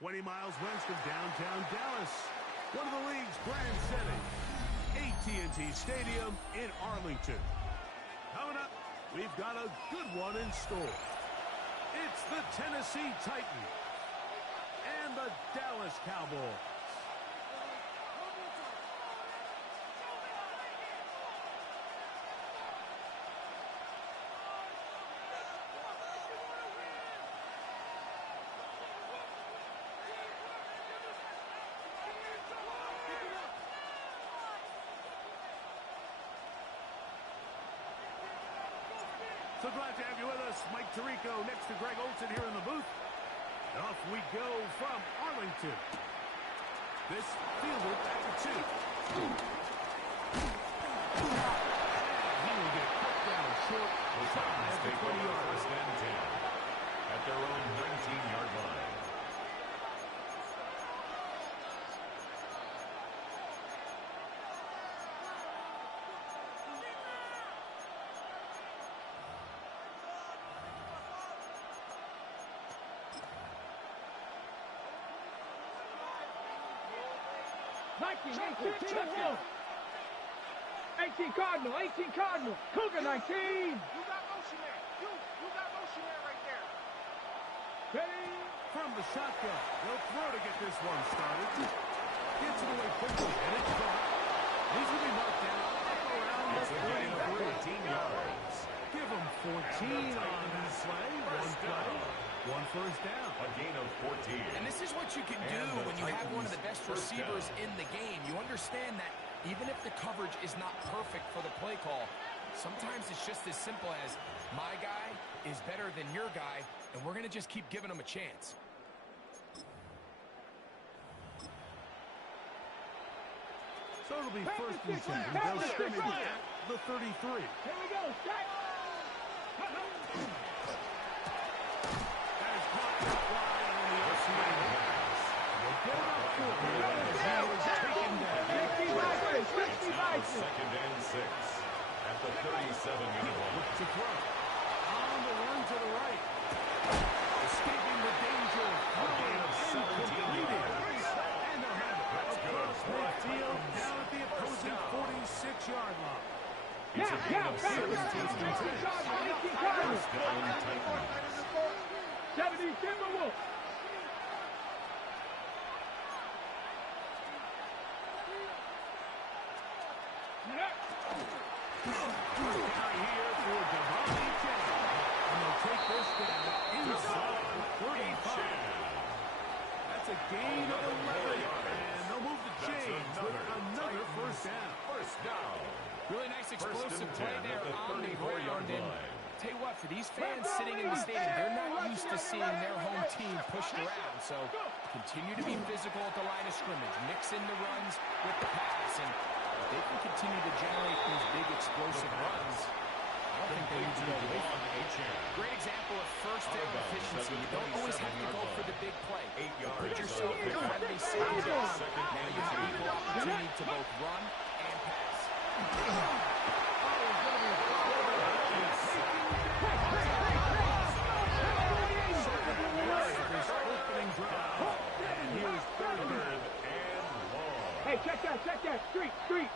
20 miles west of downtown Dallas, one of the league's grand settings, AT&T Stadium in Arlington. Coming up, we've got a good one in store. It's the Tennessee Titans and the Dallas Cowboys. So glad to have you with us. Mike Tirico next to Greg Olsen here in the booth. Off we go from Arlington. This fielded back to 2. And he will get cut down short. At the 20 yards. First and 10 at their own 19-yard line. Check it. 18 Cardinal, 18 Cardinal. Cougar 19. You got motion there. You got motion there right there. Ready? From the shotgun, they'll throw to get this one started. Gets it away quickly, and it's caught. He's going to be marked down up around the 14 yards. Give him 14 on this play. One first down. A gain of 14. And this is what you can do when you have one of the best receivers in the game. You understand that even if the coverage is not perfect for the play call, sometimes it's just as simple as my guy is better than your guy, and we're going to just keep giving him a chance. So it'll be first and 10. They'll scrimmage at the 33. Here we go. Set. That is caught wide on the outside. They'll get it up for him. Taken down. 65. Second and 6 at the 37-yard line. Look to throw. On the run to the right. Escaping the danger. gain of 17 yards. And they'll have it across midfield down at the opposing 46-yard line. It's a gain of 17 yards. 18 Cardinal. First down, Titans. 70 Timberwolves. Down here for Devontae Chan. And they'll take this down inside the 35. That's a gain of 11. And they'll move the chains with another first down. First down. Really nice explosive and play 10 there at the on the 34-yard ground. And line. tell you what, for these fans sitting in the stadium, they're not used to seeing their home team pushed around. So continue to be physical at the line of scrimmage. Mix in the runs with the pass. And if they can continue to generate these big explosive runs, I don't think they need to go away from it. Great example of first down efficiency. You don't always have to go for the big play. 8 yards. Put yourself in friendly situations. Now you have equal opportunity to both run and pass. Opening drive. And here's third and long. Hey, check that. Street.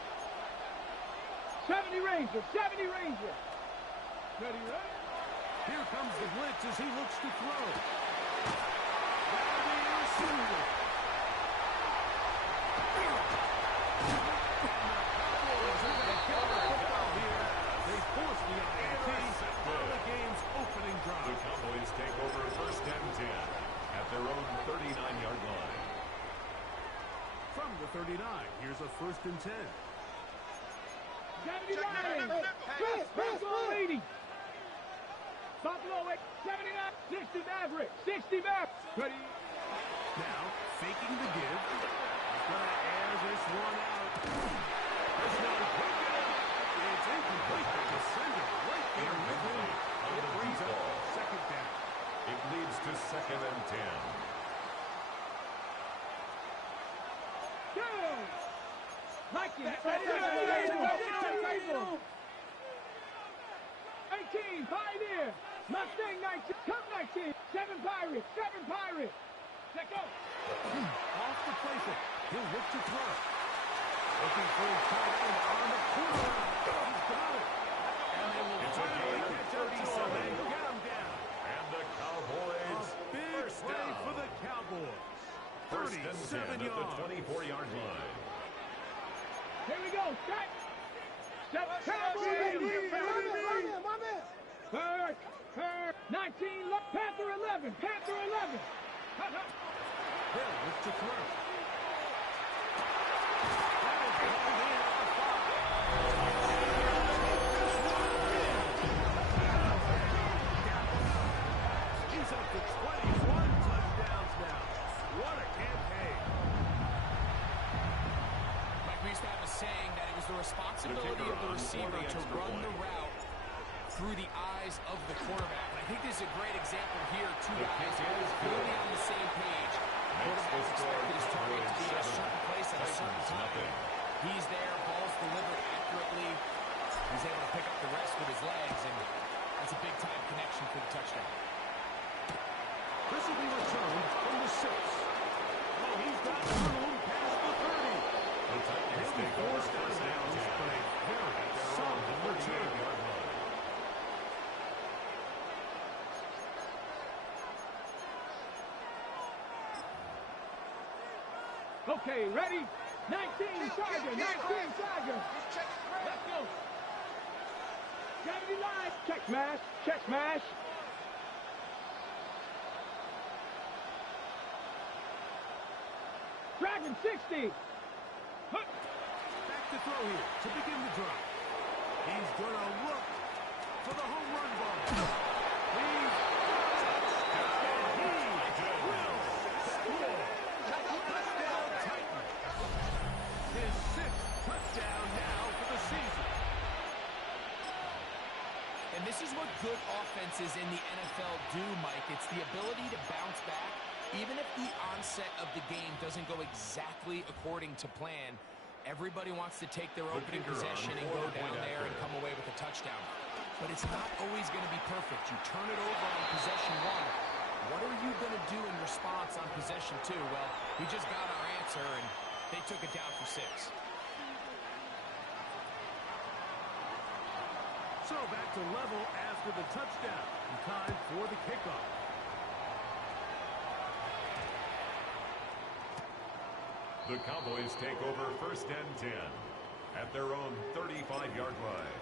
70 Ranger. Ready, right? Here comes the blitz as he looks to throw. That'll be intercepted. They force the INT on the game's opening The drive. Cowboys take over first and 10 at their own 39-yard line. From the 39, here's a first and 10. 79. Pass ball 80. Buffalo at 79. 60 Maverick. Ready? Now, faking the give. He's going to air this one out. This one broken up. It's incomplete. The defender right there with him. It brings up second down. It leads to second and 10. Go! Like it. 18, Pioneer. Mustang 19, Cup 19. 7 Pirates. Let go. Off the playful. He'll look to throw. Looking for his tight end on the corner. He's got it. And they will finally catch up to him and get him down. And the Cowboys, A big first play down. for the Cowboys. First and 10 37 at the yards. 24-yard line. Here we go. Step. Step. Hurt. 19. Panther 11. Panther 11. They'll look to throw. That is hauled in at the 5. He's up to 21 touchdowns now. What a campaign. Like we used to have a saying that it was the responsibility of the receiver to run the route through the eyes of the quarterback. And I think this is a great example here. Two guys clearly on the same page. Quarterback expected his target to be at a certain place at a certain time. He's there, ball's delivered accurately. He's able to pick up the rest with his legs, and that's a big-time connection for the touchdown. This will be returned from the 6. Oh, he's got room past the 30. The Titans He'll be take over forced out of first down bounds, 10 but a very at their own solid return. 38-yard line. Okay, ready? 19 Tiger. 19 Tiger. Let's go. 70 line. Check smash. Check smash. Dragon 60. Huh. Back to throw here to begin the drive. He's going to look for the home run ball. He's and he will score. Touchdown Titans. His 6th touchdown now for the season. And this is what good offenses in the NFL do, Mike. It's the ability to bounce back. Even if the onset of the game doesn't go exactly according to plan, everybody wants to take their opening possession and go down there and come away with a touchdown. But it's not always going to be perfect. You turn it over on possession 1. What are you going to do in response on possession 2? Well, we just got our answer, and they took it down for 6. So back to level after the touchdown. And time for the kickoff. The Cowboys take over first and 10 at their own 35-yard line.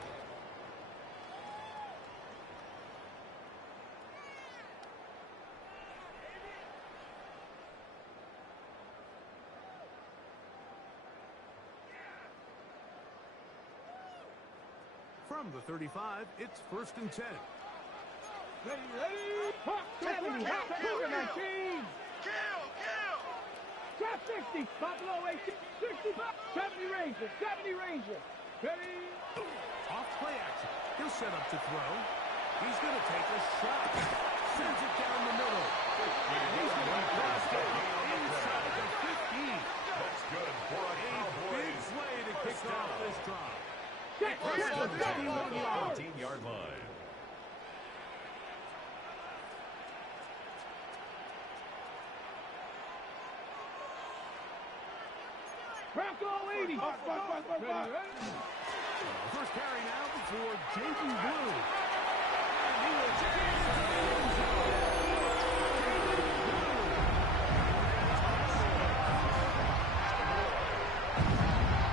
From the 35, it's first and 10. Ready, ready. Hawk 70. Hawk 19. Trap 60. Buffalo 18. 65. 70 Ranger. 70 Ranger. Ready. Off play action. He'll set up to throw. He's going to take a shot. Sends it down the middle. And he's going to be blasted inside the 15. That's good for a A big Cowboys play to kick first off down. this drive. First and 10 Check. on the 18-yard line. Bronco 80. Ready, ready. First carry now for J.D. Blue. And he will take it into the end zone.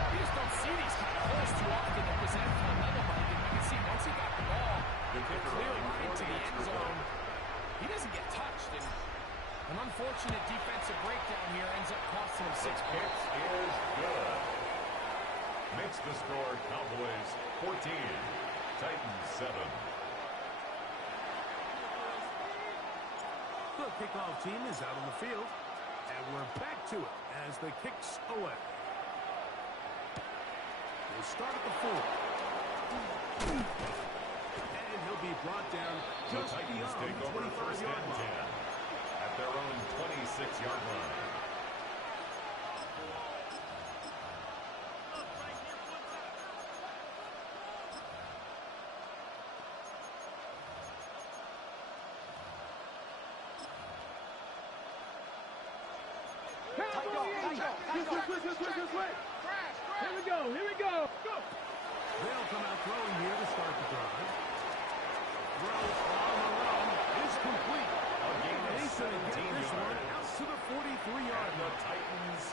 You just don't see these kind of holes too often at this NFL level, Mike. And you can see once he got the ball, The kicker clear running line for to the the end extra zone. point. He doesn't get touched, and an unfortunate defensive breakdown here ends up costing him 6 Kick points. is good. Makes the score Cowboys 14, Titans 7. The kickoff team is out on the field. And we're back to it as the kick's away. We'll start at the 4. And he'll be brought down The just Titans beyond take the over first 25-yard and 10 line. at their own 26-yard line. Here we go. Here we go. Go. They'll come out throwing here to start the drive. Throw on the run is complete. A gain of He's going to get 17 this one yards. out to the 43-yard And the line. Titans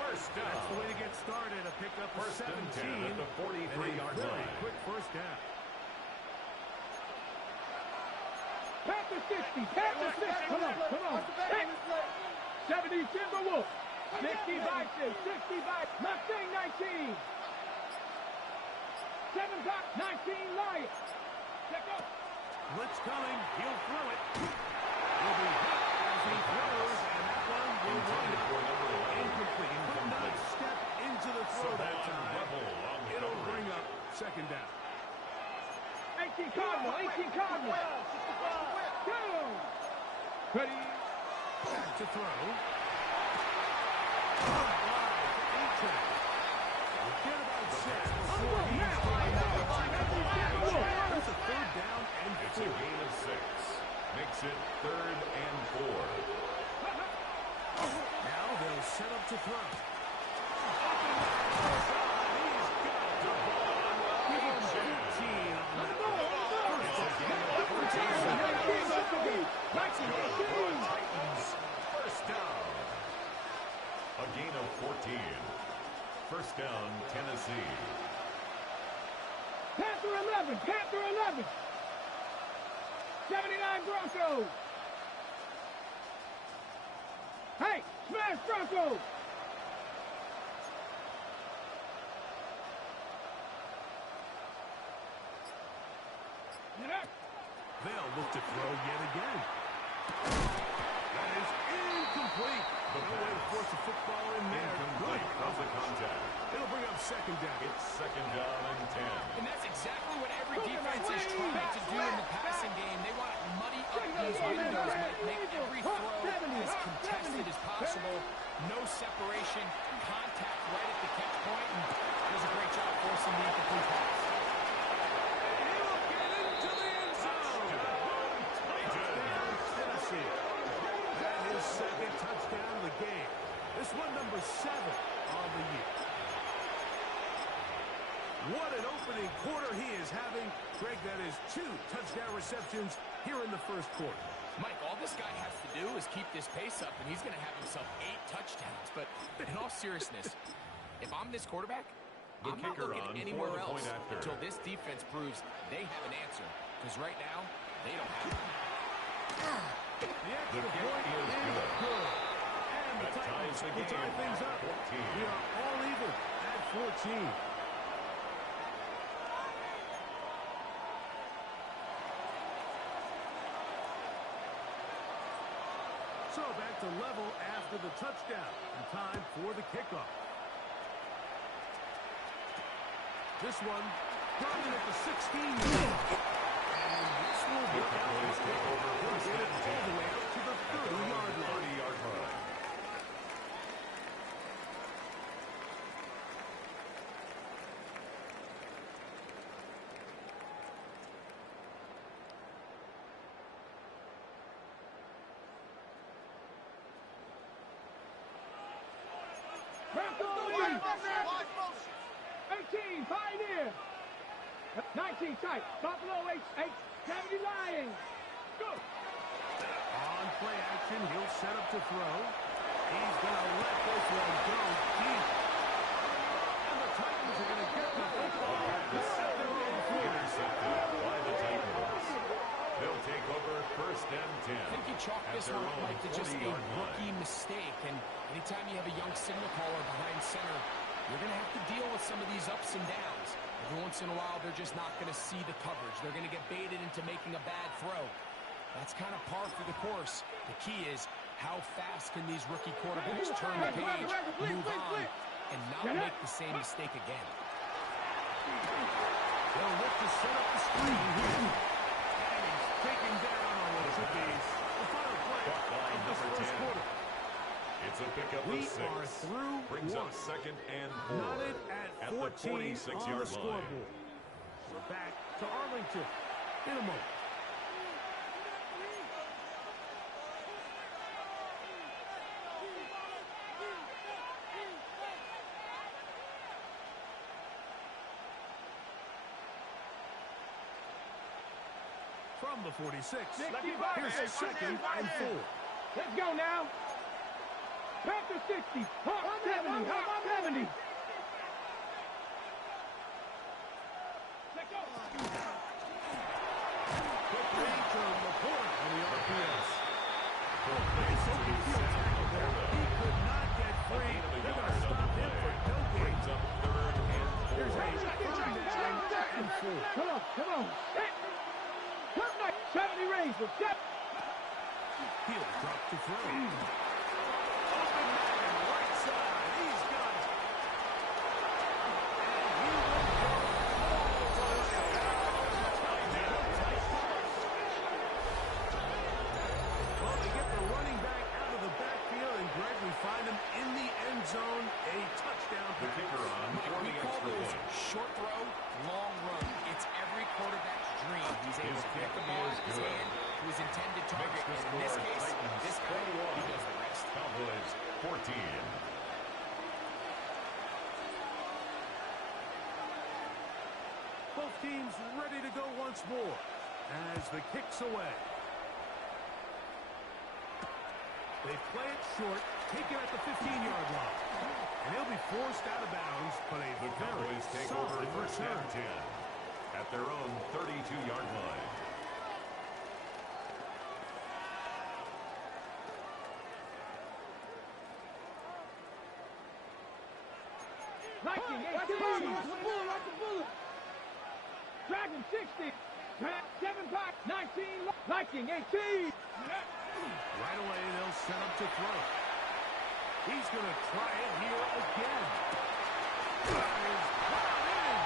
first down. That's the way to get started. A pickup of First and 17 10 at the 43-yard very line. quick first down. Panther 60. Panther 60. Come on. Come on. Hey. 70 Timberwolves. 60 Vikings. 60 Vikings. Mustang 19. 7 Cox. 19 Lions. Check up. Blitz coming. He'll throw it. Will be hit as he throws, and that one will wind up incomplete. Could not step into the throw that time. It'll bring up second down. 18 Cardinal. 18 Cardinal. Go. Ready. Back to throw. Get about 6 before he's taken out. That's a third down and It's a gain of 6. Makes it 3rd and 4. now they'll set up to throw. Give him 14 on that one. It's a gain of 14. Titans first down. A gain of 14. First down, Tennessee. Panther 11. Panther 11. 79 Broncos. Hey, smash Broncos. Get up. They'll look to throw yet again. That is incomplete. No way to force a football in there. Good Incomplete of the contact. It'll bring up second down. It's second down and 10. And that's exactly what every defense is trying to do in the passing game. They want to muddy up these windows, make every throw as contested as possible. No separation, contact right at the catch point, and does a great job forcing the incomplete pass. He'll get into the end zone. Touchdown, Tennessee. That is second touchdown of the game. This one number 7 on the year. What an opening quarter he is having. Greg, that is 2 touchdown receptions here in the first quarter. Mike, all this guy has to do is keep this pace up, and he's going to have himself 8 touchdowns. But in all seriousness, if I'm this quarterback, The I'm not kicker looking on anywhere for the else point after. until this defense proves they have an answer. Because right now, they don't have it. The extra The kick point is is good. good. And the That Titans ties the will tie game things at up. 14. We are all even at 14. So back to level after the touchdown. And time for the kickoff. This one dropping at the 16. And this will The be Cowboys take over They'll first get it and all 10. the way up to the 30-yard line. 30-yard line. Broncos. 18 Pioneer. 19 tight. Buffalo 8 70 Lions. Go. On play action, he'll set up to throw. He's going to let this one go deep. And the Titans are going to get the football at their own 40. Intercepted by the Titans. They'll take over first and 10. I think you chalk at this their one up, own Mike, to just a 40-yard rookie line. mistake. And anytime you have a young signal caller behind center, you're going to have to deal with some of these ups and downs. Every once in a while, they're just not going to see the coverage. They're going to get baited into making a bad throw. That's kind of par for the course. The key is how fast can these rookie quarterbacks turn the page, move on, and not make the same mistake again. They'll look to set up the screen here. And he's taken down on what should be the final play of this first quarter. It's a pickup We of 6. are through Brings one. up second and 4. Knotted at 14 the on the 46-yard scoreboard. line. We're back to Arlington in a moment. from the 46. 65. Here's second and 4. Let's go now. Panther 60. Hawk 70. Hawk 70. Let's go. Quick read to Laporte on the RPS. Nice open field tackle there. He could not get free. They're going to stop him for no gain. Here's Hayes. And 4. Come on, come on. Come on. 70 raised. He'll drop to throw. Open man, right side. He's got it. And he will go all the way. Well, they get the running back out of the backfield, and Greg, we find him in the end zone. A touchdown. The kicker on for the extra point. Short throw, long run. It's every quarterback's dream. He's able to pick the ball in his hand to his intended target. And in this case, this guy, he does the rest. Cowboys 14. Both teams ready to go once more as the kick's away. They play it short, take it at the 15-yard line. And he'll be forced out of bounds, but a The Cowboys take over first and 10 at their own 32-yard line. Viking 18. Dragon 60. 7 back 19. Viking 18. Right away, they'll set up to throw. He's going to try it here again. Fires hard in.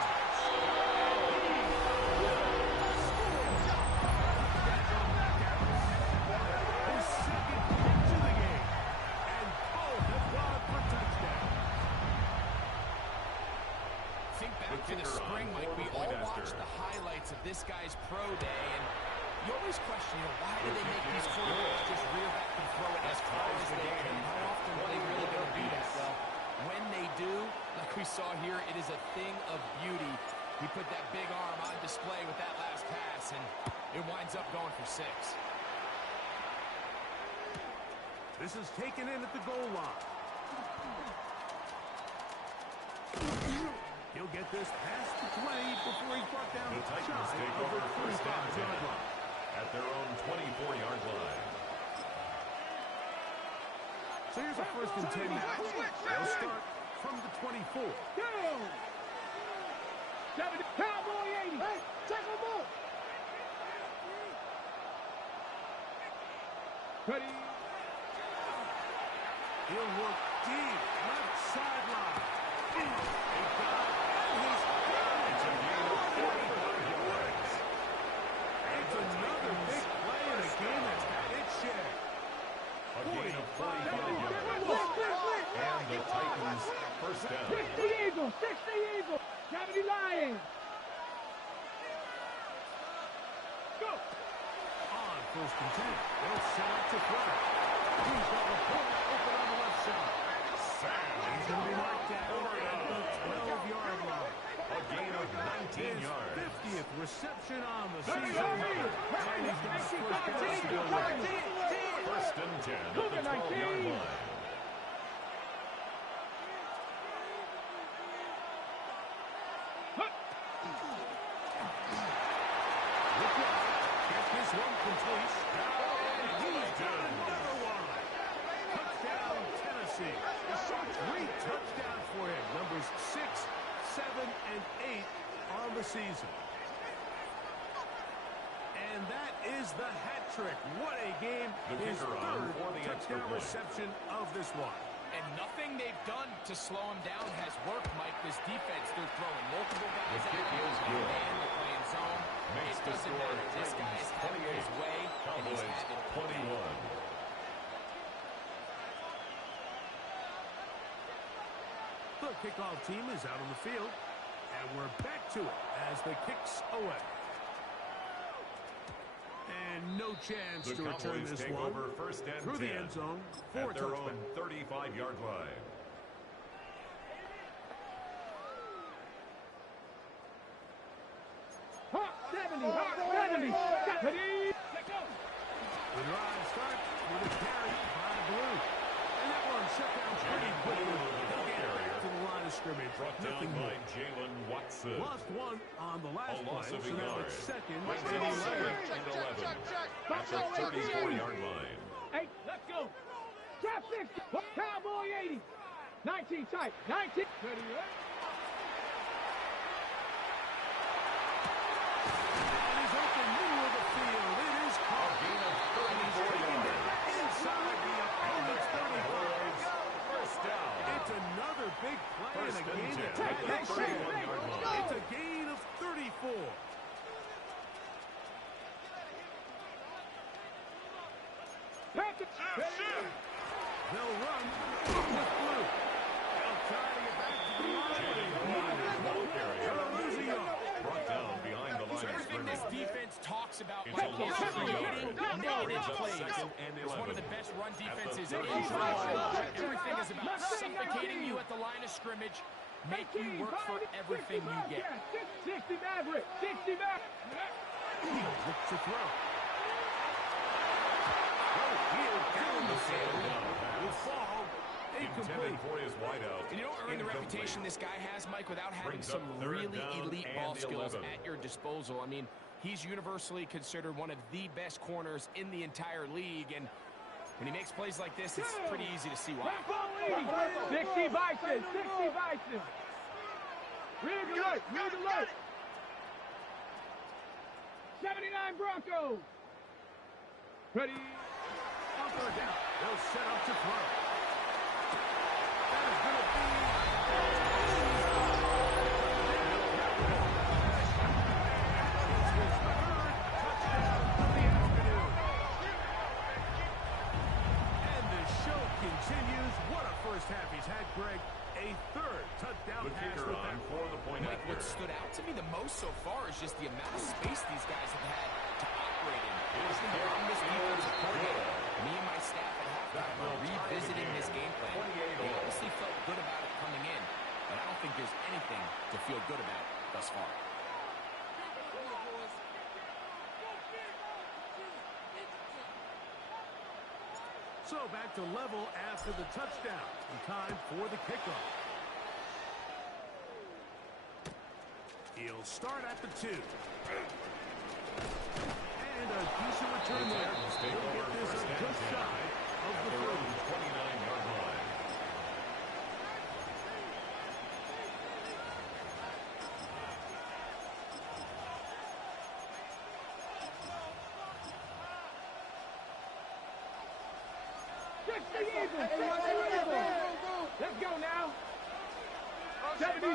His second into the game. And both have gone for touchdowns. Think back to the spring, Mike. We all watched the highlights of this guy's pro day, and you always question, why do they make these quarterbacks just rear back and throw it as far as they can? How often are they really going to do that? Well, when they do, like we saw here, it is a thing of beauty. He put that big arm on display with that last pass, and it winds up going for 6. This is taken in at the goal line. He'll get this past the 20 before he's brought down The Titans shy take of over the first and 35-yard 10 line. at their own 24-yard line. So here's a first and 10 now. They'll start from the 24. Go. 70. Cowboy 80. Hey, check them out. Ready. He'll work deep left sideline. He got it, and he's got it. It's a gain of 45 yards. It's another big play in a game that's had its share. A gain of 45 yards. And the Titans first down. 60 Eagles. 60 Eagles. 70 Lions. Go. On first and 10, they'll set up to throw. He's got the point open on the left side. He's going to be knocked down at the 12-yard line. A gain of 19 His yards. 50th reception on the season. And he's got his first pass to go with. First and 10 at the 12-yard line. Get this one complete. And he's got another one. Touchdown, Tennessee. 3 touchdowns for him. Numbers 6, 7, and 8 on the season. And that is the hat trick. What a game. The His kicker on third for the extra touchdown point. reception of this one. And nothing they've done to slow him down has worked, Mike. This defense, they're throwing multiple guys The out. kick is good. And they're playing zone. Makes It the doesn't score matter. This guy is having his 28. way, and he's Cowboys having 21. The kickoff team is out on the field. And we're back to it as the kick's away. And no chance The to return Cowboys this take one over first and through 10 the end zone for a at their own touchback. 35-yard line. Hawk 70. Hawk 70. 70. Lost one on the last A loss play, of so a now yard. it's second Brings and it 11. second and 11 at the 34-yard line. Hey, let's go. Trap 60. Cowboy 80. 19 tight. 19. Ready, right? And he's open middle of the field. It is A caught. gain of 34 yards. Inside the opponent's 35. First down. It's another big play in First a and game 10 that at the 31-yard line. it's a gain of 34. They'll run with blue. They'll try to get back to the line. They'll lose a yard. Brought down behind the line of Everything this scrimmage. defense talks about It's when a they're loss of a creating yard. negative Brings up plays. second and It's one of 11. the best run At the defenses in 30-yard football. line. Everything is about suffocating you at the line of scrimmage, make you work for everything you get. 60 Maverick. 60 Maverick. Look to throw. The sail down Will pass. fall. Intended Incomplete. for his wideout. And you don't earn the Incomplete. reputation this guy has, Mike, without having Brings up some third really down elite and ball skills 11. at your disposal. I mean, he's universally considered one of the best corners in the entire league, and when he makes plays like this, it's pretty easy to see why. 60 Bison. 60 Bison. Rig alert. Rig alert. 79 Broncos. Ready. Up or down. They'll set up to throw. That is going to be... It's his third touchdown of the afternoon. And the show continues. What a first half he's had, Greg. A third touchdown The pass kicker with on that. for the point Mike, what after. stood out to me the most so far is just the amount of space these guys have had to operate in. Listening to I'm this defensive coordinator, me and my staff at halftime are revisiting this game plan. They obviously felt good about it coming in, but I don't think there's anything to feel good about thus far. So back to level after the touchdown. And time for the kickoff. He'll start at the 2. And a decent return there. He'll get this just shy of the 30. 29-yard line. Let's go now. 76. And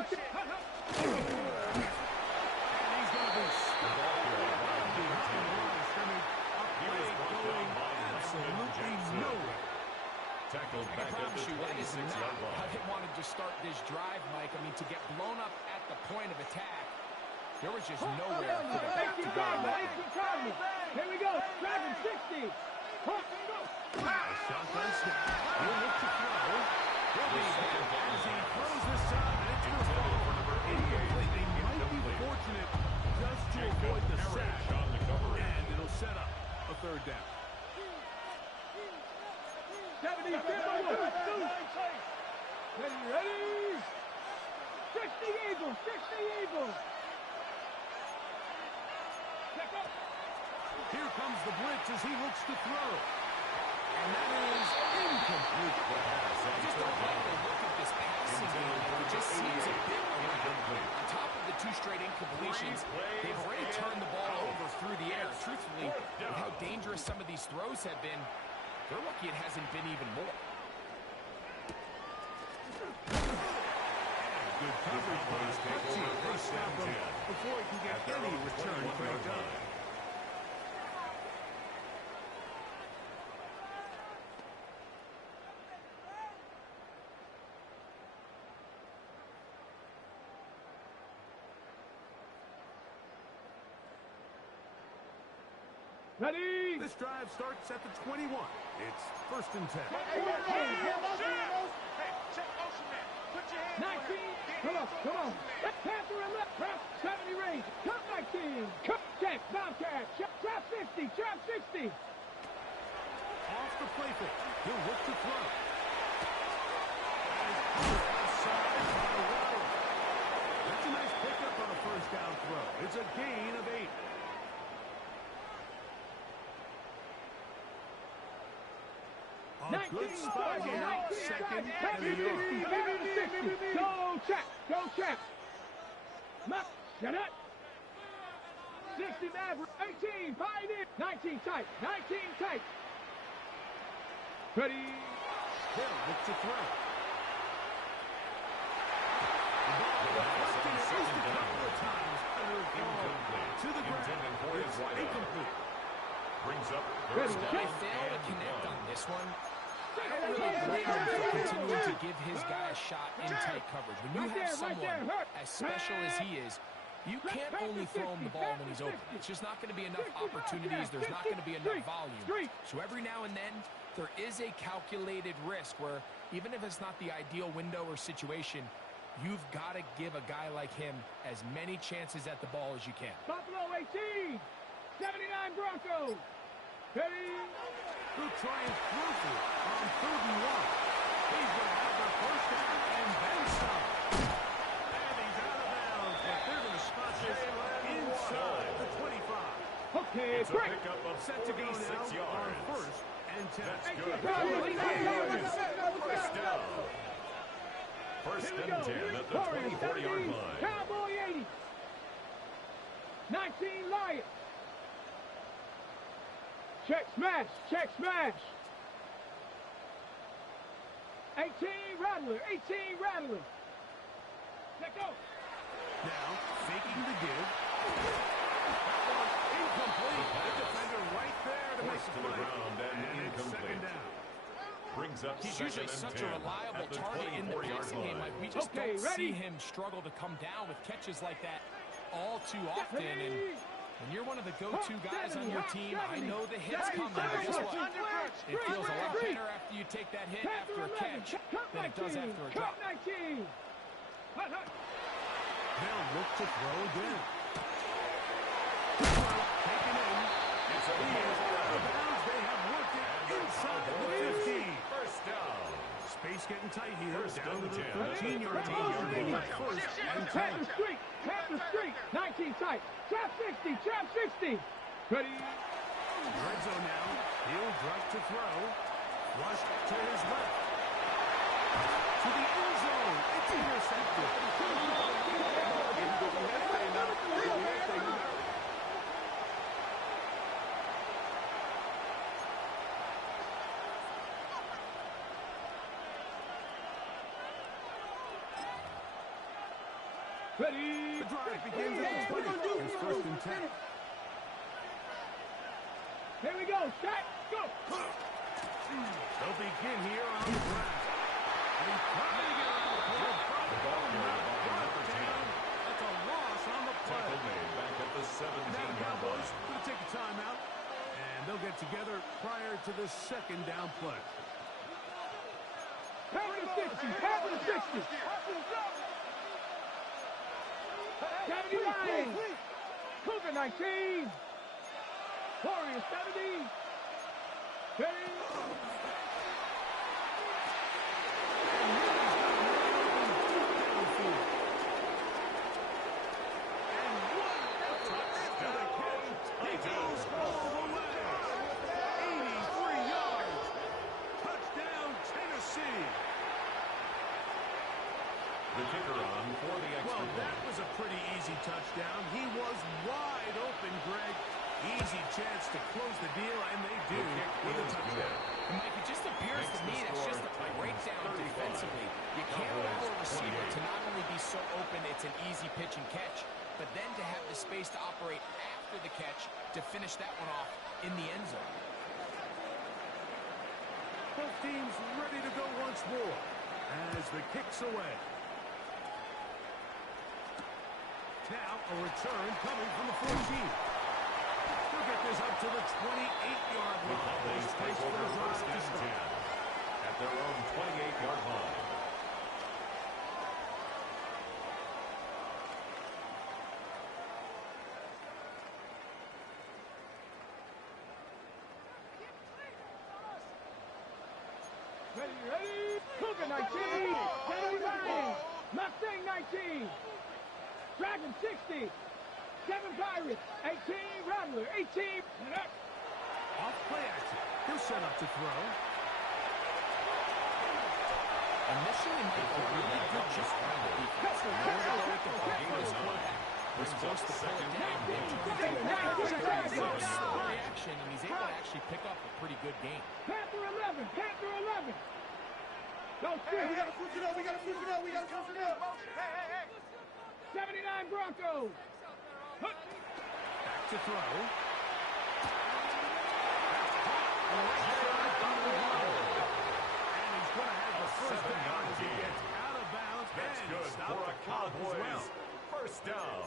he's going to be stuck behind the line of scrimmage. A play going absolutely nowhere. Tackled I back at promise the you, that is 26-yard not how line. they wanted to start this drive, Mike. I mean, to get blown up at the point of attack, there was just nowhere for the back to go. Here we go. Driving 60. A shotgun snap. He'll look to throw. He'll be hit as he throws this time, and it's going to fall incomplete. They might be fortunate just to avoid the sack. on the coverage. And it'll set up a third down. 70. Ready. 60 Eagles. 60 Eagles. Check up. Here comes the blitz as he looks to throw. And that is incomplete. I just don't like the look of this passing game. It just seems a bit erratic. On top of the 2 straight incompletions, they've already turned the ball over through the air. Truthfully, with how dangerous some of these throws have been, they're lucky it hasn't been even more. Good coverage by his coach. They stop him before he can get any return cranked up. Ready. This drive starts at the 21. It's first and 10. Hey, check motion man. Put your hands 19. Come on. Panther and left. Trap 70 range. Cut 19. Cut. Check. Bobcat. Trap 50. Trap 60. Off the play fake. He'll look to throw. That is caught outside by Waller. That's a nice pickup down throw. It's a gain of 8. A good spot here. Second and a yard. Go check. Go check. Muck. Get it. 60 Maverick. 18. Pioneer. 19 tight. 19 tight. Ready. They'll look to throw. To the ground. It's incomplete. Brings up They first down fail to and connect 1. on this one. I don't really blame him for continuing to give his guy a shot in tight coverage. When you have someone as special as he is, you can't only throw him the ball when he's open. It's just not going to be enough opportunities. There's not going to be enough volume. So every now and then, there is a calculated risk where even if it's not the ideal window or situation, you've got to give a guy like him as many chances at the ball as you can. Buffalo 18. 79 Broncos. Ready. Who tries through for it on 3rd and 1. He's going to have the first down and then some. And he's out of bounds, but they're going to spot this inside the 25. Okay, It's a break. pickup of Set to go 46 now yards. on 1st and 10. That's good. First First down. First and 10 at the 24-yard line. Cowboy 80. 19 Lions. Check smash. Check smash. 18 Rattler. 18 Rattler. Let go. Now, faking the give. That one incomplete. The defender right there to make Forced the to the play. ground and it's incomplete. 2nd down. Brings up He's second usually and such 10 a reliable at the target in the 24-yard passing game. line. Like, we just Okay, don't ready? see him struggle to come down with catches like that all too often. And when you're one of the go-to guys on your team, I know the hit's coming. But guess what? It feels a lot better after you take that hit after a catch than it does after a drop. 19. They'll look to throw again. Taken in. It's a He is out of bounds. They have worked it inside the 15. First down. Space getting tight here. First Down to and the 10. 13-yard line. 1st and 10. Tap the street. Tap the street. 19 tight. Trap 60. Trap 60. Ready. Red zone now. He'll drive to throw. Flush to his left. To the end zone. It's intercepted. Ready. The drive begins at the 20. It's 1st and 10. Here we go. Set. Go. They'll begin here on the ground. And he's trying to get around the corner. The ball carried by number 10. That's a loss on the play. Tackle made back at the Now 17-yard Cowboys line. going to take a timeout, and they'll get together prior to the 2nd down play. Power to 60. Power to 60. 79. Cougar 19. Warriors 70. Ready. The kicker on for the extra Well, that point. was a pretty easy touchdown. He was wide open, Greg. Easy chance to close the deal, and they do with a touchdown. And Mike, it just appears to me that's just a breakdown defensively. You can't allow a receiver to not only be so open it's an easy pitch and catch, but then to have the space to operate after the catch to finish that one off in the end zone. Both teams ready to go once more as the kick's away. Now a return coming from the 14. They'll get this up to the 28-yard The line. Cowboys take over first and 10 at their own 28-yard line. Ready. Cougar 19. 79. Mustang 19. Dragon 60. 7 Pirates. 18 Rattler. 18. Off play action. He'll set up to throw. Initially made a really good job on the defense. Was forced to pull it down. Reaction, and he's able to actually pick up a pretty good game. Panther 11. Panther 11. Don't Hey, we gotta push it up. We gotta push it up. We gotta push it up. Hey. 79 Broncos. Back to throw. And he's going to have the first down as he gets out of bounds. That's good for a Cowboys first down.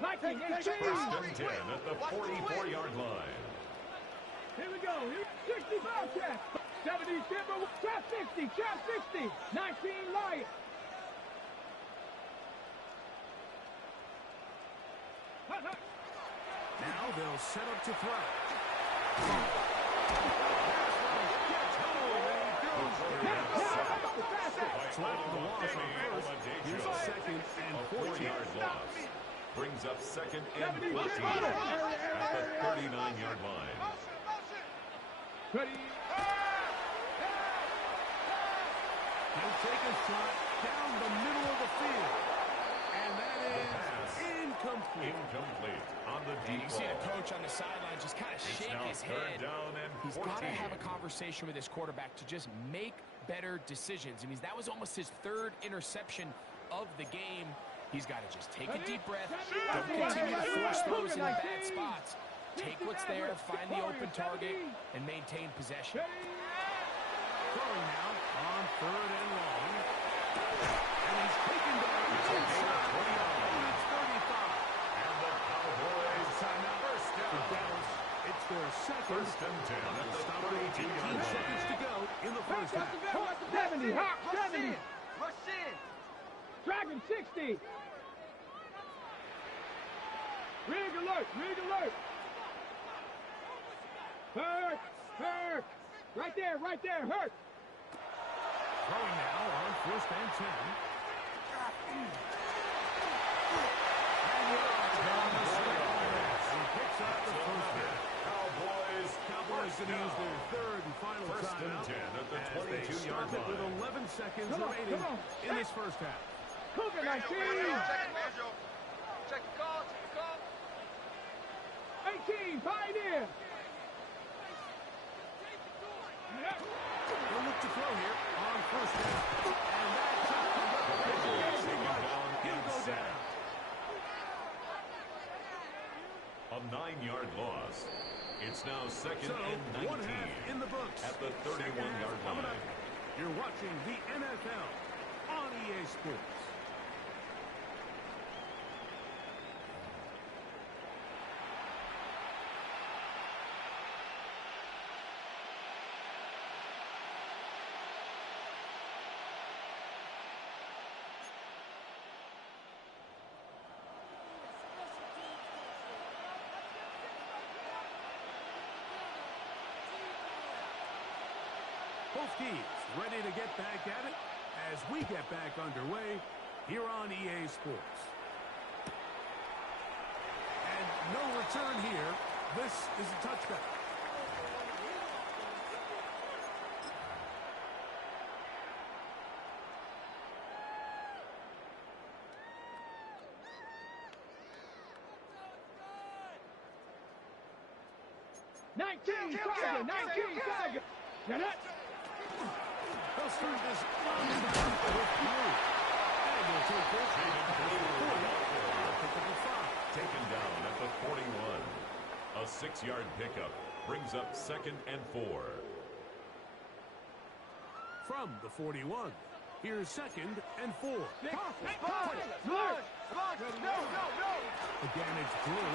Lightning, First and 10 at the 44-yard line. Here we go. 65 check. 70 Timber. Trap 60. Trap 60. 19 Lions. Now they'll set up to throw. Here's a second and 14-yard loss. Brings up second and 14 at the 39-yard line. Ready. He'll take a shot down the middle of the field. And that is incomplete. Incomplete on the And deep you see the ball. coach on the sideline just kind of shake Now his third head. down and He's 14. got to have a conversation with his quarterback to just make better decisions. I mean, that was almost his third interception of the game. He's got to just take a deep breath. Don't continue to force throws in the bad spots. Take what's there, find the open target, and maintain possession. Throwing now on third and long. And he's taken down inside the 35. And the Cowboys Timeout. first For down. Dallas, it's their second. First and 10 at the Stop it. 32-yard 18 seconds to line. go in the first half. 70. Hot 70. Rush in. Dragon 60. Rig alert. Rig alert. Hurt. Hurt. Right there. Right there. Hurt. Throwing now on first and 10. He picks up the first down. Cowboys going to use their third and final First and timeout 10 at the as they 22-yard stop it with line. 11 seconds Come on, remaining come on. in this first half. Cougar 19. Check the call. 18. Pioneer. They'll look to throw here on first down. And that's up. He'll go down. A 9-yard loss. It's now second So, and 19 one half in the books. at the 31-yard Coming line. up, you're watching the NFL on EA Sports. Both teams ready to get back at it as we get back underway here on EA Sports. And no return here. This is a touchback. Nineteen Tiger. Get it. They'll start this with blue. And they'll take this. Taken down at the 41. A 6-yard pickup brings up second and 4. From the 41, here's second and 4. No. Again, it's blue.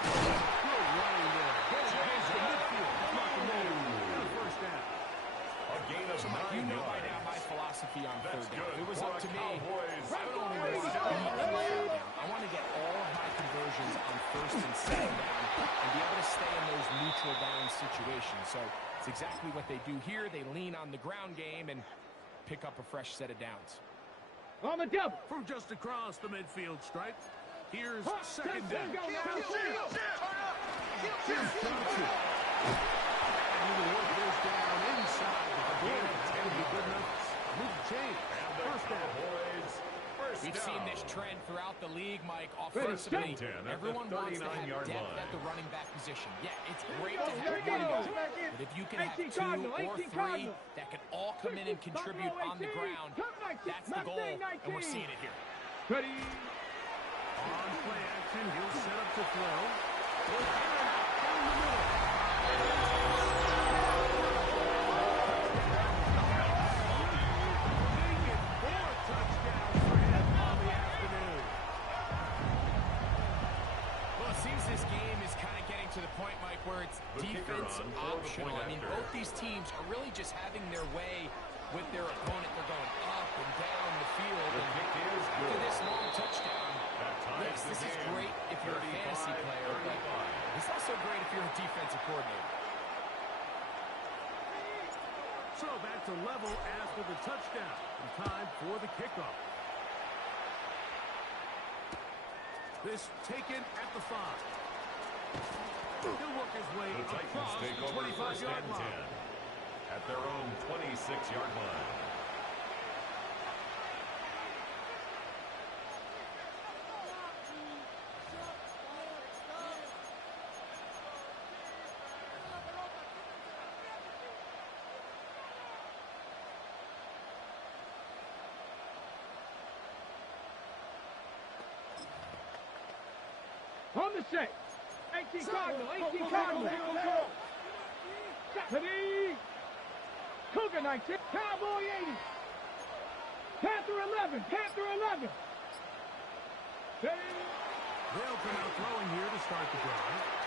Good running there. Goes against the midfield. Not the move. And a first down. A gain of 9 You know by yards. now my philosophy on That's third down. good If it was for up a to me, Cowboys I would only first worry down. about third down. I want to get all of my conversions on first and second down and be able to stay in those neutral down situations. So it's exactly what they do here. They lean on the ground game and pick up a fresh set of downs. On the double. From just across the midfield stripe, Here's second down. Go now. Here's Johnson. And he will work this down inside. The goal will be good enough. Move the chain. First down. We've seen this trend throughout the league, Mike. Offensively, everyone wants to have depth at the running back position. Yeah, it's great to have one guy, but if you can have 2 or 3 that can all come in and contribute on the ground, that's the goal, and we're seeing it here. Ready. On play action, he'll set up to throw. Down the middle. This game is kind of getting to the point, Mike, where it's defense optional. I mean, both these teams are really just having their way with their opponent. They're going up and down the field. And after this long touchdown, yes, this is great if you're a fantasy player, but it's not so great if you're a defensive coordinator. So back to level after the touchdown. And time for the kickoff. This taken at the 5. He'll work his way across the 25-yard line. At their own 26-yard line. On the set. 18 Cardinal. 18 Cardinal. Ready. Cougar 19. Cowboy 80. Panther 11. Panther 11. Ready. They'll come out throwing here to start the drive.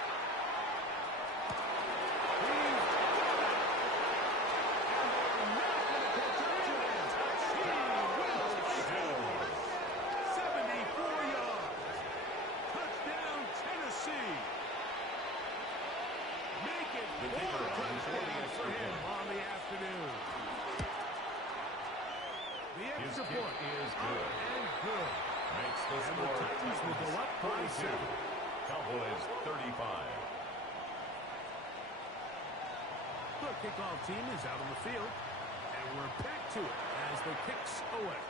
The kickoff team is out on the field, and we're back to it as the kicks away.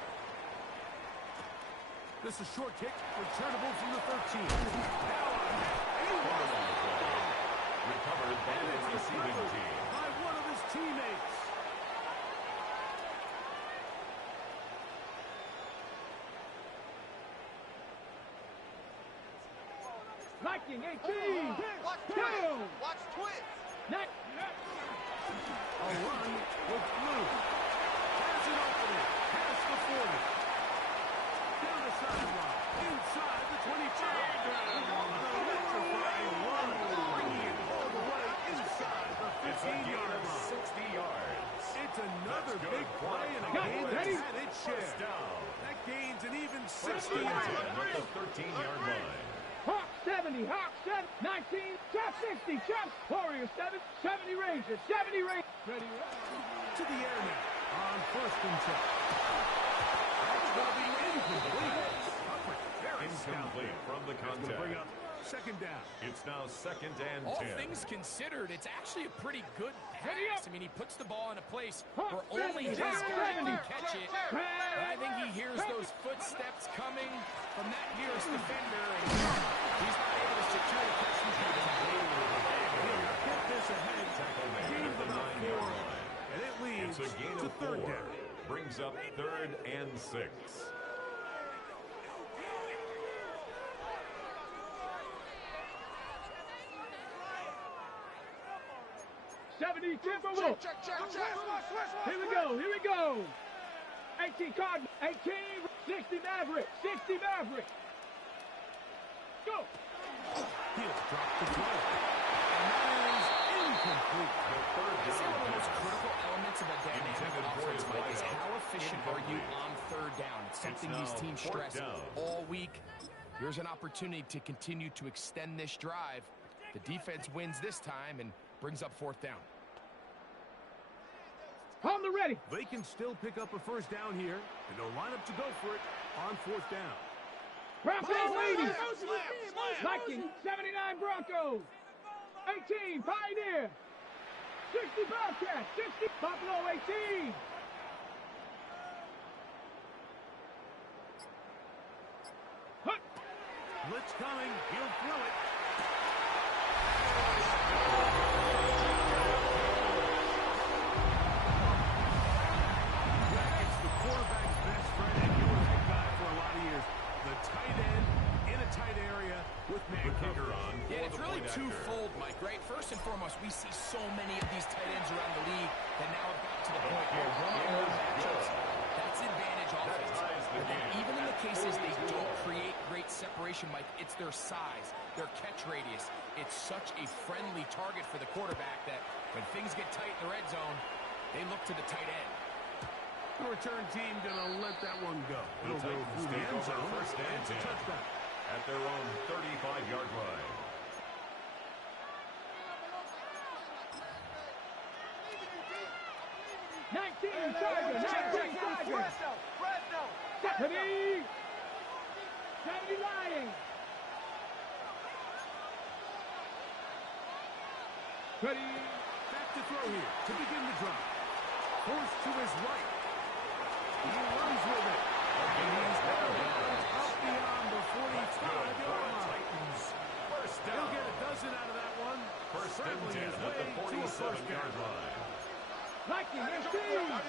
This is a short kick, returnable from the 13. Recovered by the receiving team. By one of his teammates. Viking 18. Watch twins. Watch twins. Next. A run with Blue. Has an opening. Past the 40. Down the sideline. Inside the 25. An electrifying run. Bringing it all the way inside the 15-yard line. 60 yards. It's another big play in a game that had its share. That gains an even 60 yards. At the 13-yard line. Hawk 70, Hawk 7, 19, Chop 60, Chop, Warrior 7, 70 Rangers, 70 Rangers. Ready, to the air now on 1st and 10. That's going to be incomplete. Incomplete from the contest. Bring up 2nd down. It's now 2nd and 10. All things considered, it's actually a pretty good pass. I mean, he puts the ball in a place where only his guy can catch it. But I think he hears those footsteps coming from that nearest defender, and he's not able to secure the catch. Get this ahead. Gain of about 4. And it leads It's a gain to of 3rd 4. down. Brings up 3rd and 6. Timberwolves. Here we go. Here we go. 18 Cardinals. 18. 60 Maverick. 60 Maverick. Go. He'll drop the play. And that is incomplete. This is one of the most critical elements of a dynamic offense, Mike, is how efficient are you on 3rd down? It's something these teams stress all week. Here's an opportunity to continue to extend this drive. The defense wins this time and brings up 4th down. On the ready. They can still pick up a 1st down here, and they'll line up to go for it on 4th down. Bronco 80. Slam. Viking 79 Broncos. 18 Pioneer. 60 Bobcats. 60 Buffalo 18. Blitz coming. He'll throw it. It's the quarterback's best friend, and you were that guy for a lot of years. The tight end in a tight area with man Kicker coverage. on. Yeah, it's for the really point after. twofold, Mike, right? First and foremost, we see so many of these tight ends around the league that now have gotten to the point where one-on-one matchups, that's advantage offense. ties the But then game. even in the cases they don't create great separation, Mike, it's their size, their catch radius. It's such a friendly target for the quarterback that when things get tight in the red zone, they look to the tight end. The return team gonna let that one go. The It'll go Titans through the take end over zone. first and It's a 10 touchdown. at their own 35-yard line. 19 Chargers. 19 Chargers. 70. 70 Lions. Ready. Back to throw here to begin the drive. Forced to his right. He runs with it. And he's up beyond the 45-yard line. Titans. First He'll down. get a dozen out of that one. First and Scrambling 10 his at way the to a first 47-yard down. line. Viking 18.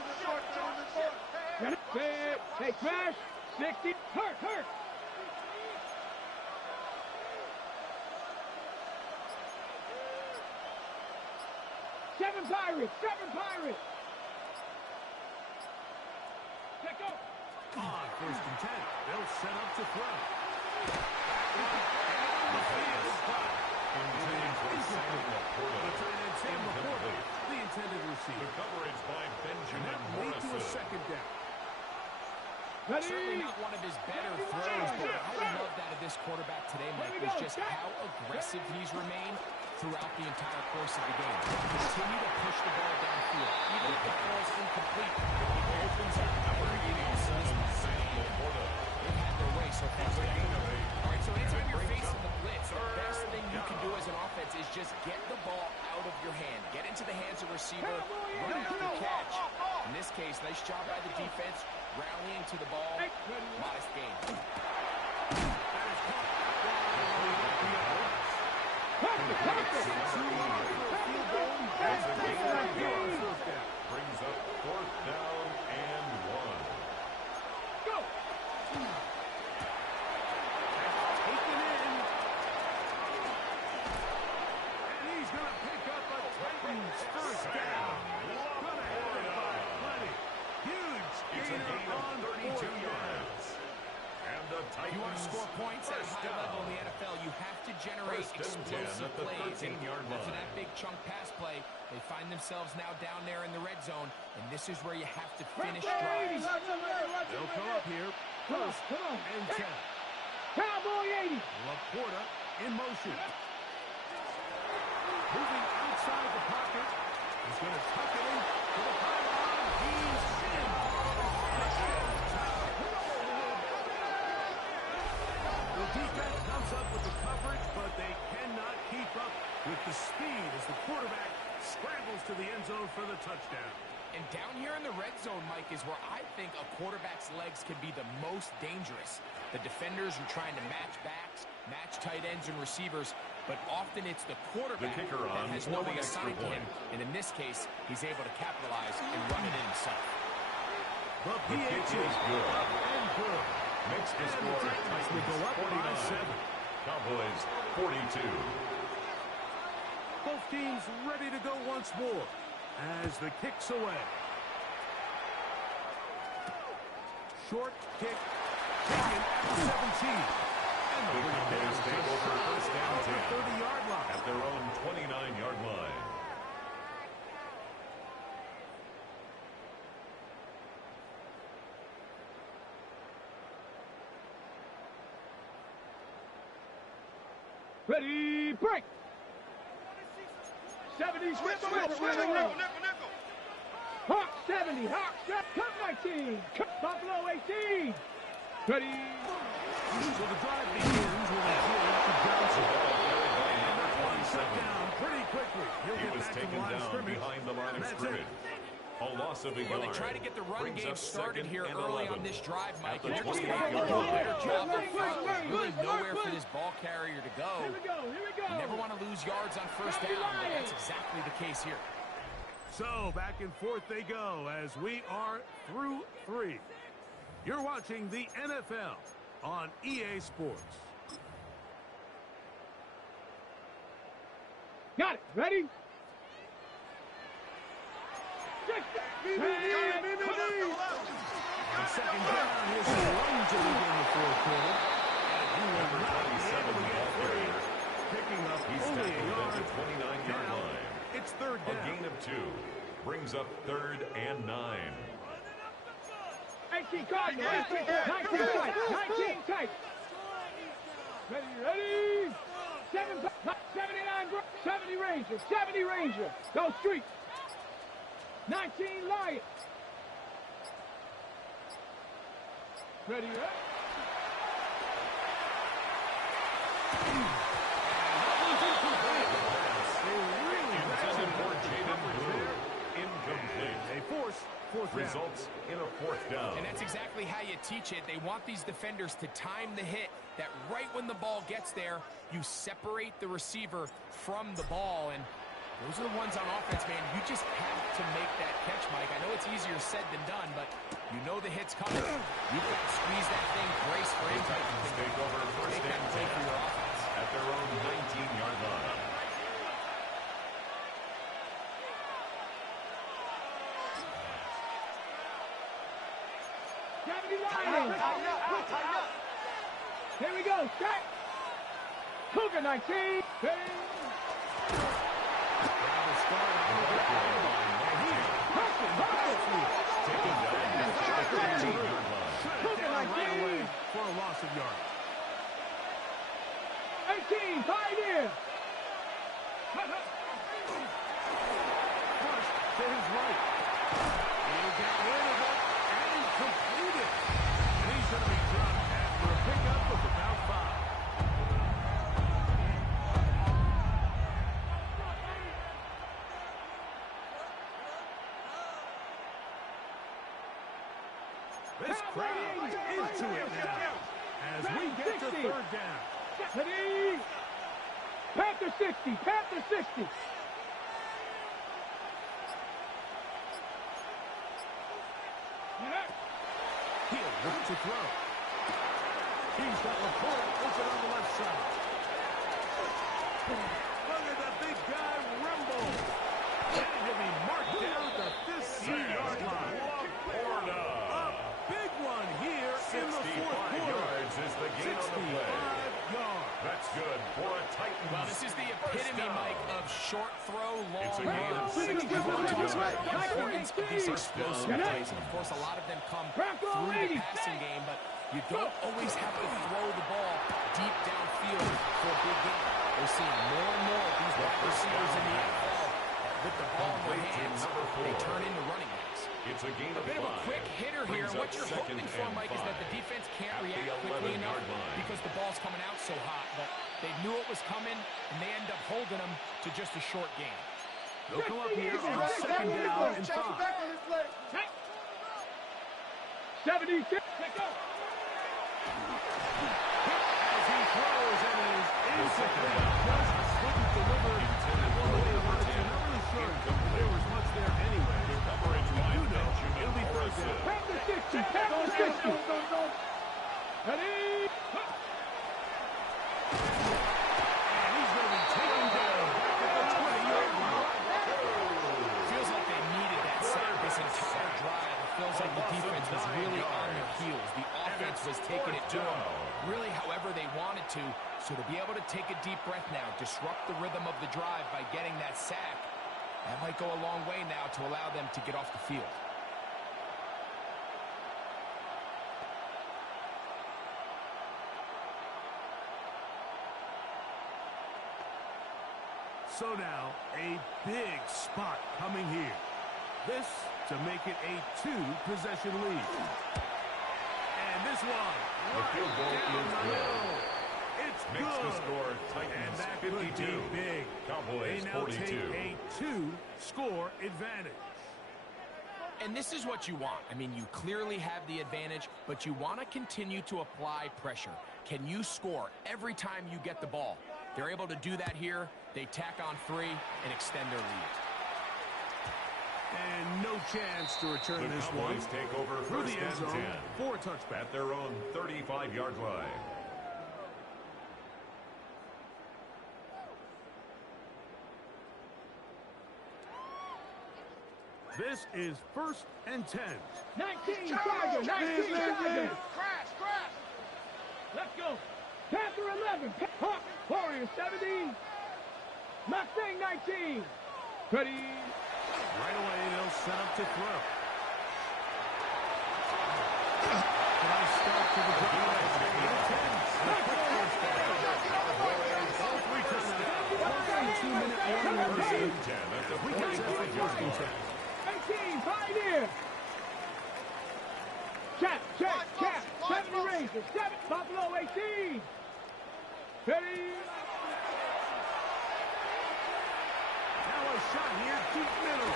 Fit. Hey, smash. 60. Hurt. 7 Pirates. Check out. On first and 10. They'll set up to throw. The intended receiver. The coverage by And Benjamin that will lead to a Morrison. second down. Certainly Ready. not one of his better throws, but what I loved out of this quarterback today, Mike, was just how aggressive he's remained throughout the entire course of the game. Continue to push the ball downfield. Even if it falls incomplete, it opens up opportunities. So this they've had their way so far today. All right, so anytime you're facing the blitz, the best thing you can do as an offense is just get the ball out of your hand. Get into the hands of the receiver, run after catch. In this case, nice job by the defense, rallying to the ball. Modest gain. Brings up fourth down and 1. Go. Taken in. And he's going to pick up a Titans first down. Going to have it by plenty. Huge It's a gainer gain on of 32 fourth down. yards. And the If you want to Titans score points at a first high down. level in the NFL, you have to generate First and 10 explosive at the plays. 13-yard After line. that big chunk pass play, they find themselves now down there in the red zone, and this is where you have to finish drives. They'll come up here. First Come on. and 10. Cowboy 80. Laporta in motion. Moving outside the pocket. He's going to tuck it in to the pylon. He's in. The defense comes up with the coverage, but they cannot keep up with the speed as the quarterback scrambles to the end zone for the touchdown. And down here in the red zone, Mike, is where I think a quarterback's legs can be the most dangerous. The defenders are trying to match backs, match tight ends and receivers, but often it's the quarterback kicker that on has for no the one extra assigned to him. point. And in this case, he's able to capitalize and run it in himself. The The kick PH is good. up and good. Makes the And score the Titans will go up by 49. 7. Cowboys 42. Both teams ready to go once more as the kick's away. Short kick taken at the 17. And The the bring down Cowboys take over first down at the 10 30-yard line. at their own 29-yard line. Ready, break. 70 Hawk 70, Hawk, cut 19, Buffalo 18. Ready, So the drive begins with a throw to Johnson. And that one shut down pretty quickly. He was taken down behind the line of scrimmage. A loss of a yard. Well, they try to get the run game started here early on this drive, Mike. At the Just 28-yard do a line. better job up front. There's really nowhere for this ball carrier to go. Here we go. You never want to lose yards on first down, but that's exactly the case here. So back and forth they go as we are through 3. You're watching the NFL on EA Sports. Got it. Ready? On second down, here's a run to begin the fourth quarter. And he will not be able to get free, picking up He's only a tackled at yard. the 29-yard Now, line. it's third A down. gain of 2 brings up 3rd and 9. 18 Cardinals. 19 tight. 19 tight. Ready. 79, 70 Ranger. 70 Ranger. Go street. 19 Lions. Ready. Intended for Jaden Blue. Incomplete. They force fourth down. Results in a 4th down. And that's exactly how you teach it. They want these defenders to time the hit, that right when the ball gets there, you separate the receiver from the ball. And those are the ones on offense, man. You just have to make that catch, Mike. I know it's easier said than done, but you know the hit's coming. You've got to squeeze that thing, brace for The impact. Titans take over first Make that and play 10 for your offense. at their own 19-yard line. Here we go. Set. Cougar 19. Right away for a loss of yards. 18, 5 in. First to his right. He'll get rid of it and complete it. And he's going to be dropped after a pickup of about 5. This crowd is into it now as we get to third down. Ready. Panther 60. Panther 60. He'll look to throw. He's got Laporte open on the left side. Look at the big guy rumble. And he'll be marked down at the 15-yard line. A big one here in the fourth 65 quarter. yards is the gain on the play. 65 yards. That's good for a Titans. Well, this is the epitome, Mike, of short throw, long It's a gain of run. 65 yards. The importance of these explosive plays. And of course, a lot of them come through the passing game, but you don't always have to throw the ball deep downfield for a big game. We're seeing more and more of these wide receivers in the NFL that with the ball in their hands, they turn into running backs. It's a gain A of bit of a 5. quick hitter here. Brings What up you're second hoping for, and Mike, is that 5 the defense can't at the react quickly enough 11-yard line. because the ball's coming out so hot. But they knew it was coming, and they end up holding them to just a short game. They'll come up here on second down and 5. 76. Let's go. As he throws and is incomplete. Just couldn't deliver Intended one for way he number wanted to. 10. Not really sure there was much there anyway. The coverage by You know, Benjamin it'll be third Morrison. down. Panther 60. Panther 60. Ready. And he's going to be taken down back at the 20-yard line. Feels like they needed that sack this entire drive. It feels like the defense was really on their heels. The offense was taking it to them really however they wanted to. So to be able to take a deep breath now, disrupt the rhythm of the drive by getting that sack, that might go a long way now to allow them to get off the field. So now, a big spot coming here. This to make it a 2-possession lead. And this this one. The field goal Down is the good. middle. It's Makes good. the score And Titans that could 52. be big. Cowboys They now 42. take a 2-score advantage. And this is what you want. I mean, you clearly have the advantage, but you want to continue to apply pressure. Can you score every time you get the ball? They're able to do that here. They tack on 3 and extend their lead. And no chance to return The this one. Cowboys take over Through first the end and zone 10 for a touchback. at their own 35-yard line. This is 1st and 10. 19 Tiger, 19 Tiger. Crash, crash. Let's go. Panther 11. Hawk. Warrior 17. Mustang 19. Ready. Right away, they'll set up to throw. Nice start to the drive. All 3 touchdowns. 2-minute warning. First and 10 at the 45-yard line. 18, Pioneer. Check. 70 Rangers. 7, Buffalo 18. Ready. Now a shot here, deep middle.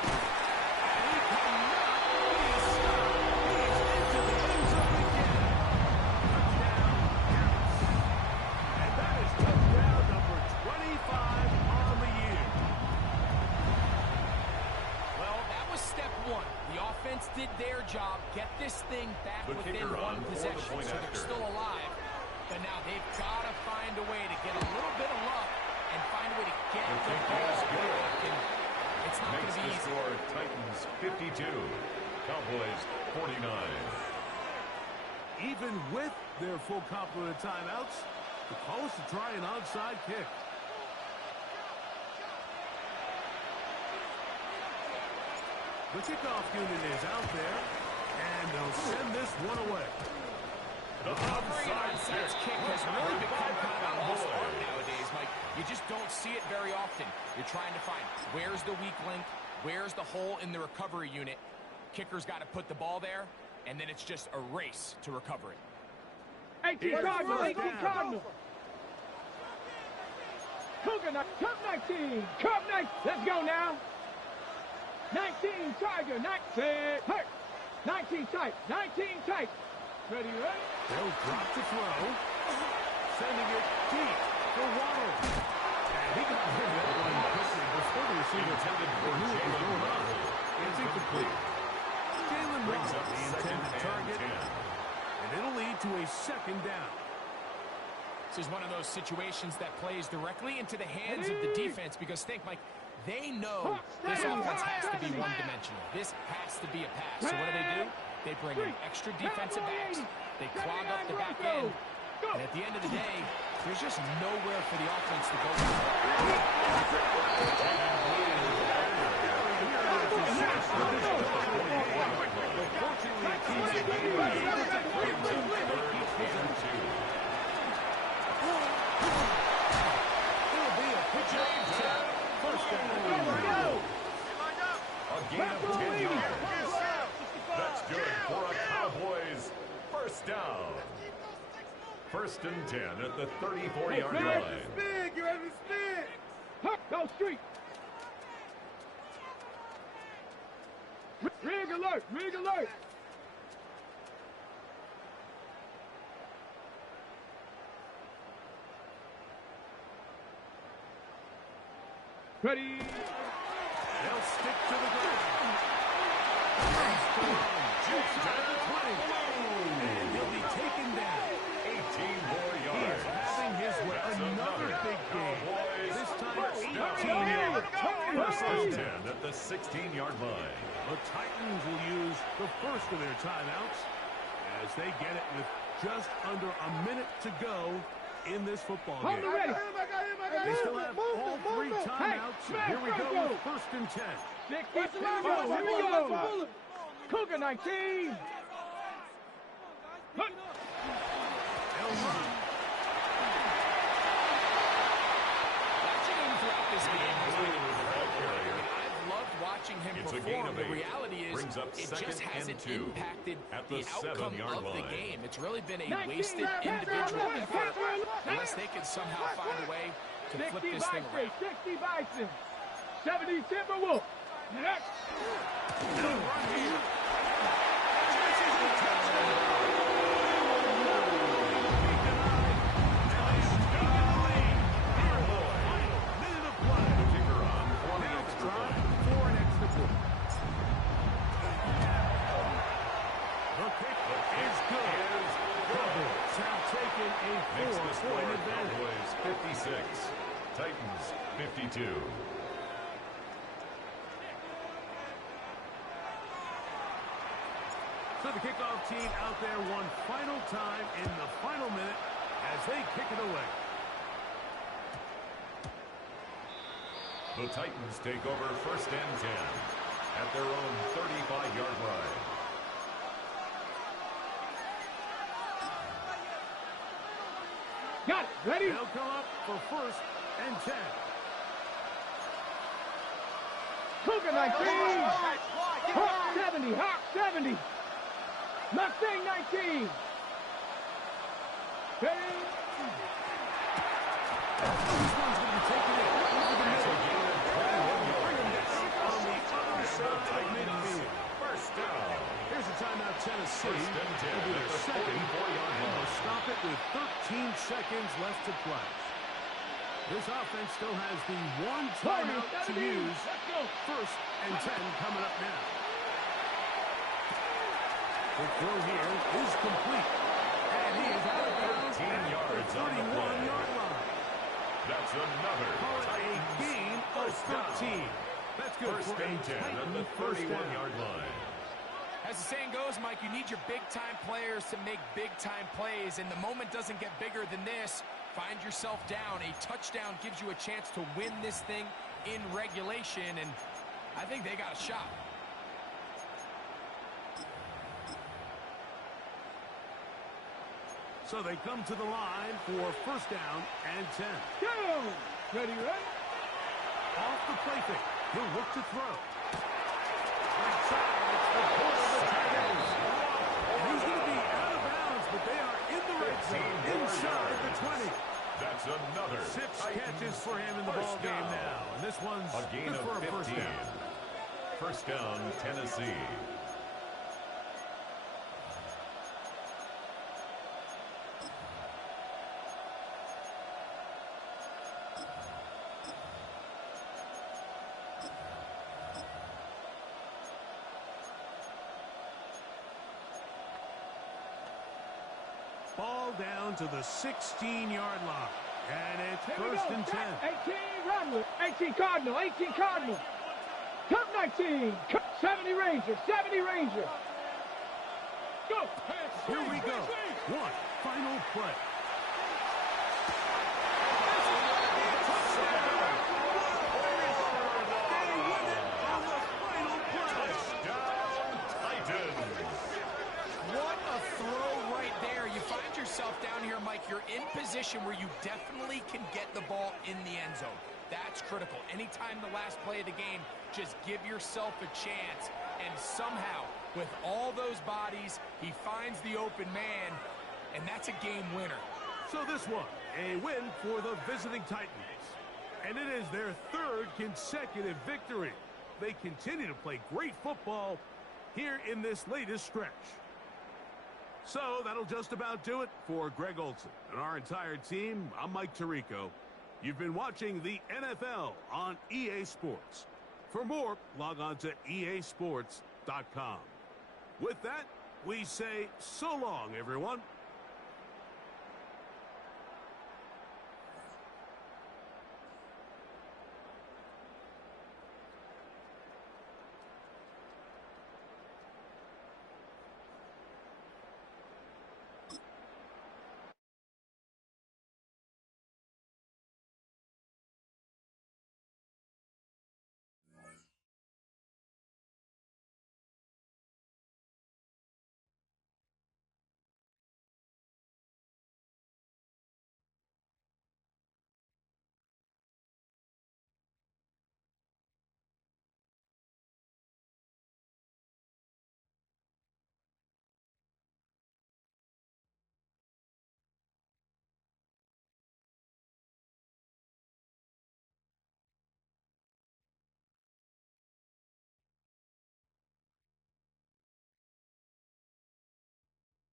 And he cannot be stopped. He's into the end zone again. Touchdown, Dallas. And that is touchdown number 25 on the year. Well, that was step 1. The offense did their job, get this thing back The within kicker 1 on for the possession, point so they're after. still alive. But now they've got to find a way to get a little bit of luck and find a way to get The the kick ball is good. back. And it's not going Makes to be the easy. score Titans 52. Cowboys 49. Even with their full complement of timeouts, the call is to try an onside kick. The kickoff unit is out there, and they'll send this one away. The Covering an onside onside kick has really become kind of a lost art nowadays, Mike. You just don't see it very often. You're trying to find where's the weak link, where's the hole in the recovery unit. Kicker's got to put the ball there, and then it's just a race to recover it. 18 Cardinal. 18 Cardinal. Cougar 19. Cub 19. Let's go now. 19 Tiger. 19. Hurt. 19 tight. 19 tight. Ready? They'll drop to throw, sending it deep for Waddle. And he got rid of that one quickly before the receiver Intended for knew what was Jalen going on. Waddle. It's incomplete. Jalen Brings Waddle, up the second intended and target, 10. and it'll lead to a 2nd down. This is one of those situations that plays directly into the hands of the defense because think, Mike, they know this offense has to be one-dimensional. This has to be a pass. So what do? They bring in extra defensive backs. They clog up the back end. And at the end of the day, there's just nowhere for the offense to go. A gain of 10 yards. That's good for a Cowboys first down. 1st and 10 at the 34-yard line. Spin. Get ready to spin. Go street. Rig alert. Rig alert. Ready. They'll stick to the ground. And he'll be taken down. 18 more He is yards. having his way. That's Another big game. Cowboys This time, first 18 down. yards. 1st and 10 at the 16-yard line. The Titans will use the first of their timeouts as they get it with just under a minute to go in this football game. Ready. They still have all 3 timeouts. Hey, Here we go with 1st and 10. Here we go. Cougar 19. They'll run. Watching him throughout this game has been incredible. I've loved watching him It's a gain perform. of The 8. reality is Brings up it second just and hasn't 2 impacted at the the outcome 7-yard of the line. game. It's really been a 19, wasted individual effort unless they can somehow find a way to flip 60 this thing Bison, around. 60 Bison, 70 Timberwolves. Next. Makes the score Cowboys 56, Titans 52. So the kickoff team out there one final time in the final minute as they kick it away. The Titans take over 1st and 10 at their own 35-yard line. Got it. Ready? They'll come up for 1st and 10. Cougar 19. Hawk 70. Hawk 70. Mustang 19. Ready? This one's going to be taken in over the middle. Bring him down on the other side of midfield. 1st down. Here's a timeout, Tennessee. 1st and 10 It'll be at their the second, 44-yard and line. they'll stop it with 13 seconds left to play. This offense still has the one timeout to use. 1st and 10 coming up now. The throw here is complete. And he is out of bounds 13 at yards the on the play. 31-yard line. That's another Call it a Titans gain of 13. That's good 1st for a and 10 at Titan the first down. 31-yard line. As the saying goes, Mike, you need your big-time players to make big-time plays, and the moment doesn't get bigger than this. Find yourself down. A touchdown gives you a chance to win this thing in regulation, and I think they got a shot. So they come to the line for 1st down and 10. Go. Ready, ready? Off the play fake. He'll look to throw. Right side, it's the corner of the tight end. And he's going to be out of bounds, but they are in the red zone, inside the 20. That's another 6 Titans catches for him in the first ball game down. now. And this one's A gain good of for a 15. 1st down. 1st down, Tennessee. Ball down to the 16-yard line. And it's Here we 1st go. and 10. 18 Rattler. 18 Cardinal. 18 Cardinal. Cup 19. Cup 70 Ranger. 70 Ranger. Go. Here we go. One final play. Down here, Mike, you're in position where you definitely can get the ball in the end zone. That's critical. Anytime the last play of the game, just give yourself a chance. And somehow, with all those bodies, he finds the open man, and that's a game winner. So this one, a win for the visiting Titans. And it is their 3rd consecutive victory. They continue to play great football here in this latest stretch. So that'll just about do it for Greg Olson and our entire team. I'm Mike Tirico. You've been watching the NFL on EA Sports. For more, log on to easports.com. With that, we say so long, everyone.